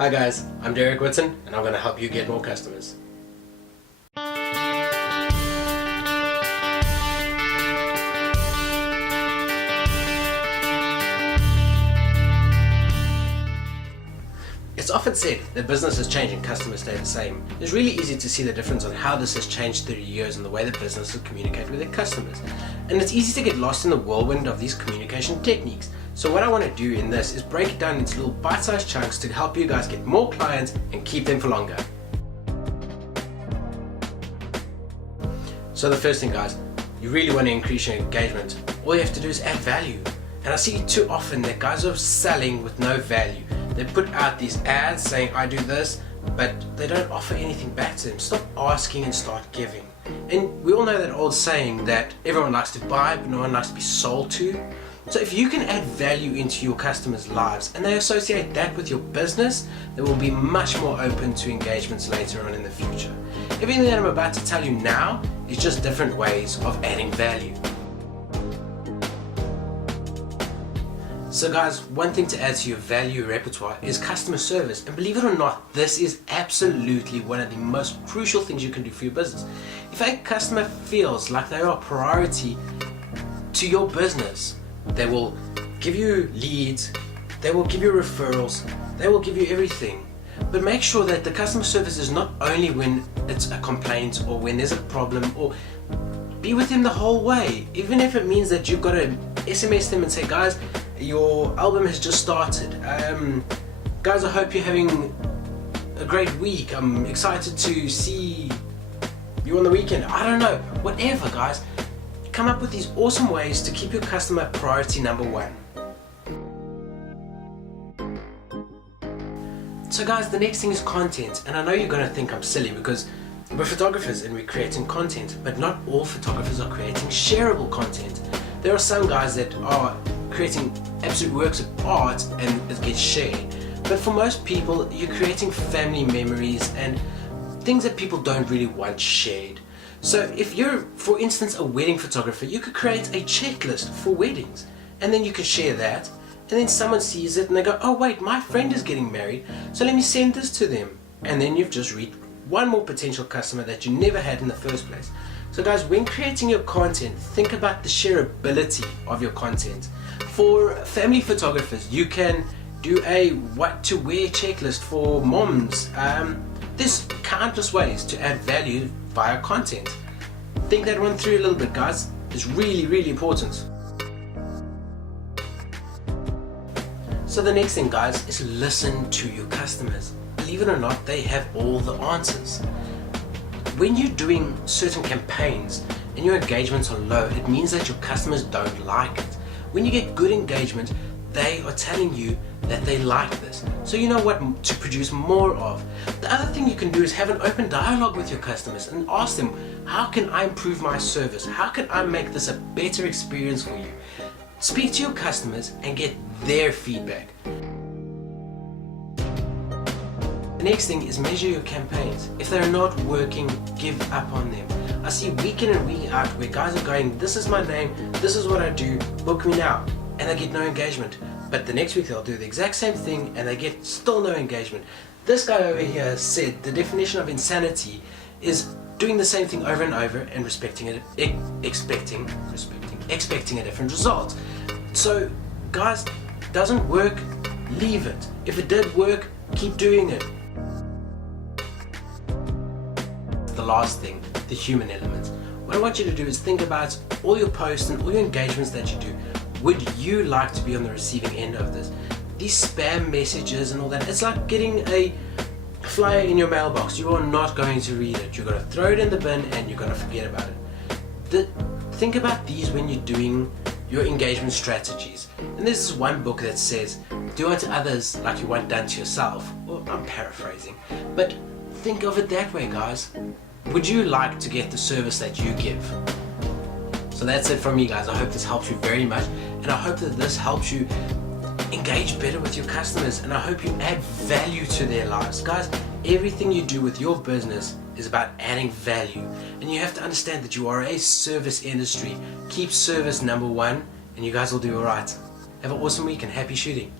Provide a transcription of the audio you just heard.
Hi guys, I'm Whitton and I'm going to help you get more customers. It's often said that business has changed and customers stay the same. It's really easy to see the difference on how this has changed through the years and the way that businesses communicate with their customers. And it's easy to get lost in the whirlwind of these communication techniques. So what I want to do in this is break it down into little bite-sized chunks to help you guys get more clients and keep them for longer. So the first thing, guys, you really want to increase your engagement. All you have to do is add value. And I see too often that guys are selling with no value. They put out these ads saying I do this, but they don't offer anything back to them. Stop asking and start giving. And we all know that old saying that everyone likes to buy but no one likes to be sold to. So if you can add value into your customers' lives and they associate that with your business, they will be much more open to engagements later on in the future. Everything that I'm about to tell you now is just different ways of adding value. So guys, one thing to add to your value repertoire is customer service. And believe it or not, this is absolutely one of the most crucial things you can do for your business. If a customer feels like they are a priority to your business, they will give you leads, they will give you referrals, they will give you everything. But make sure that the customer service is not only when it's a complaint or when there's a problem, or be with them the whole way. Even if it means that you've got to SMS them and say, guys, your album has just started. Guys, I hope you're having a great week. I'm excited to see you on the weekend. I don't know, whatever, guys. Come up with these awesome ways to keep your customer priority number one. So guys, the next thing is content. And I know you're going to think I'm silly because we're photographers and we're creating content, but not all photographers are creating shareable content. There are some guys that are creating absolute works of art and it gets shared. But for most people, you're creating family memories and things that people don't really want shared. So if you're, for instance, a wedding photographer, you could create a checklist for weddings and then you can share that, and then someone sees it and they go, oh wait, my friend is getting married, so let me send this to them. And then you've just reached one more potential customer that you never had in the first place. So guys, when creating your content, think about the shareability of your content. For family photographers, you can do a what to wear checklist for moms. There's countless ways to add value via content. Think that one through a little bit, guys. It's really, really important. So the next thing, guys, is listen to your customers. Believe it or not, they have all the answers. When you're doing certain campaigns and your engagements are low, it means that your customers don't like it. When you get good engagement, they are telling you that they like this. So you know what to produce more of. The other thing you can do is have an open dialogue with your customers and ask them, how can I improve my service? How can I make this a better experience for you? Speak to your customers and get their feedback. The next thing is measure your campaigns. If they're not working, give up on them. I see week in and week out where guys are going, this is my name, this is what I do, book me now, and they get no engagement. But the next week they'll do the exact same thing and they get still no engagement. This guy over here said the definition of insanity is doing the same thing over and over and expecting a different result. So guys, doesn't work, leave it. If it did work, keep doing it. The last thing, the human element. What I want you to do is think about all your posts and all your engagements that you do. Would you like to be on the receiving end of this? These spam messages and all that, it's like getting a flyer in your mailbox. You are not going to read it. You're going to throw it in the bin and you're going to forget about it. Think about these when you're doing your engagement strategies. And there's this one book that says, do unto others like you want done to yourself. Well, I'm paraphrasing, but think of it that way, guys. Would you like to get the service that you give? So that's it from me, guys. I hope this helps you very much, and I hope that this helps you engage better with your customers, and I hope you add value to their lives. Guys, everything you do with your business is about adding value, and you have to understand that you are a service industry. Keep service number one and you guys will do alright. Have an awesome week and happy shooting.